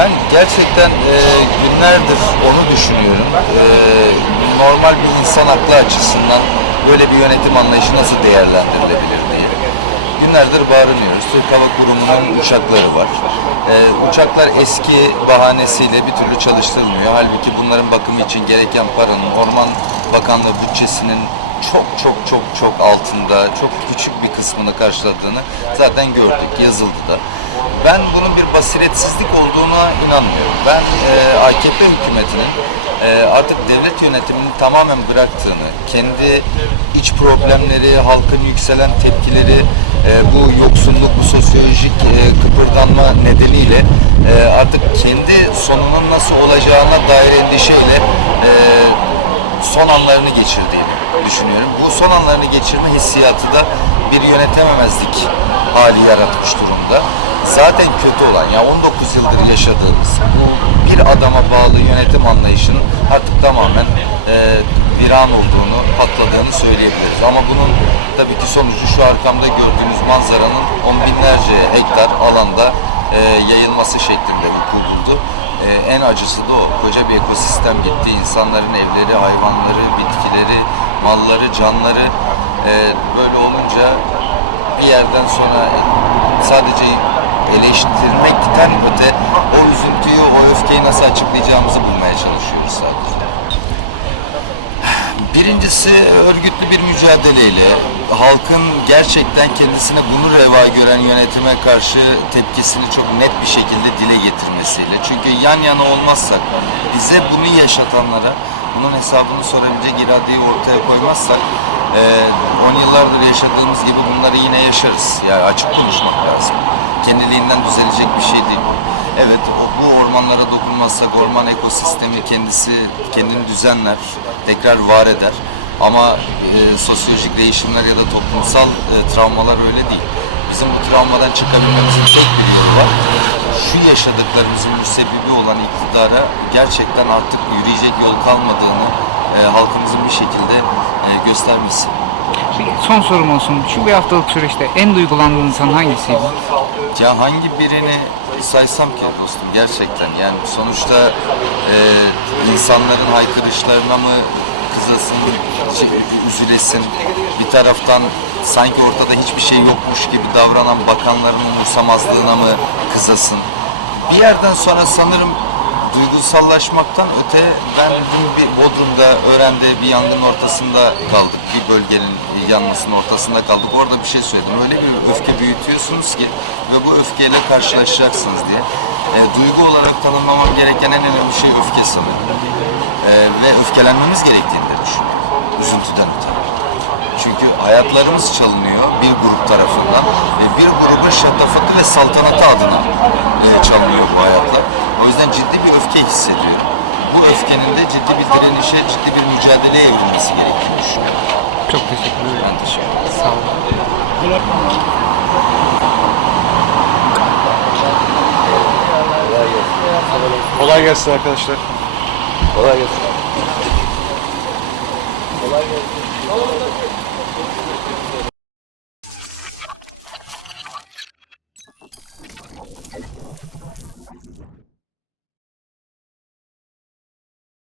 Ben gerçekten e, günlerdir onu düşünüyorum. E, normal bir insan aklı açısından böyle bir yönetim anlayışı nasıl değerlendirilebilir diye. Günlerdir bağırınıyoruz. Türk Hava Kurumu'nun uçakları var. E, uçaklar eski bahanesiyle bir türlü çalıştırılmıyor. Halbuki bunların bakımı için gereken paranın Orman Bakanlığı bütçesinin çok çok çok çok altında, çok küçük bir kısmını karşıladığını zaten gördük, yazıldı da. Ben bunun bir basiretsizlik olduğuna inanmıyorum. Ben e, AKP hükümetinin e, artık devlet yönetimini tamamen bıraktığını, kendi iç problemleri, halkın yükselen tepkileri, e, bu yoksulluk, bu sosyolojik e, kıpırdanma nedeniyle e, artık kendi sonunun nasıl olacağına dair endişeyle e, son anlarını geçirdiğini düşünüyorum. Bu son anlarını geçirme hissiyatı da bir yönetememezlik hali yaratmış durumda. Zaten kötü olan, ya 19 yıldır yaşadığımız bu bir adama bağlı yönetim anlayışının artık tamamen e, viran olduğunu, patladığını söyleyebiliriz. Ama bunun tabii ki sonucu şu arkamda gördüğünüz manzaranın on binlerce hektar alanda e, yayılması şeklinde vuku buldu. E, en acısı da o. Koca bir ekosistem gitti. İnsanların evleri, hayvanları, bitkileri, malları, canları e, böyle olunca bir yerden sonra sadece eleştirmekten öte o üzüntüyü, o öfkeyi nasıl açıklayacağımızı bulmaya çalışıyoruz sadece. Birincisi örgütlü bir mücadeleyle halkın gerçekten kendisine bunu reva gören yönetime karşı tepkisini çok net bir şekilde dile getirmesiyle. Çünkü yan yana olmazsak bize bunu yaşatanlara bunun hesabını sorabilecek iradeyi ortaya koymazsak eee 10 yıllardır yaşadığımız gibi bunları yine yaşarız. Yani açık konuşmak lazım. Kendiliğinden düzelecek bir şey değil. Evet, bu ormanlara dokunmazsak orman ekosistemi kendisi kendini düzenler, tekrar var eder. Ama e, sosyolojik değişimler ya da toplumsal e, travmalar öyle değil. Bizim bu travmadan çıkabilmemizin tek bir yolu var. Şu yaşadıklarımızın müsebbibi olan iktidara gerçekten artık yürüyecek yol kalmadığını e, halkımızın bir şekilde e, göstermesi. Son sorum olsun. Şu bir haftalık süreçte en duygulandığın insan hangisiydi? Ya hangi birini saysam ki dostum gerçekten yani sonuçta e, insanların haykırışlarına mı kızasın, şey, üzülesin bir taraftan sanki ortada hiçbir şey yokmuş gibi davranan bakanların umursamazlığına mı kızasın. Bir yerden sonra sanırım duygusallaşmaktan öte ben dün bir Bodrum'da öğrende bir yangın ortasında kaldık. Bir bölgenin yanmasının ortasında kaldık. Orada bir şey söyledim. Öyle bir öfke büyütüyorsunuz ki ve bu öfkeyle karşılaşacaksınız diye. E, duygu olarak tanımlamam gereken en önemli şey öfke sanırım. E, ve öfkelenmemiz gerektiğini de düşünüyorum. Üzüntüden öte. Çünkü hayatlarımız çalınıyor bir grup tarafından ve bir grubun şatafatı ve saltanatı adına e, çalınıyor bu hayatlar. O yüzden ciddi bir öfke hissediyorum. Bu öfkenin de ciddi bir direnişe, ciddi bir mücadeleye evrilmesi gerektiğini düşünüyorum. Çok teşekkür ederim. Ben teşekkür ederim. Sağ olun. Kolay gelsin arkadaşlar. Kolay gelsin.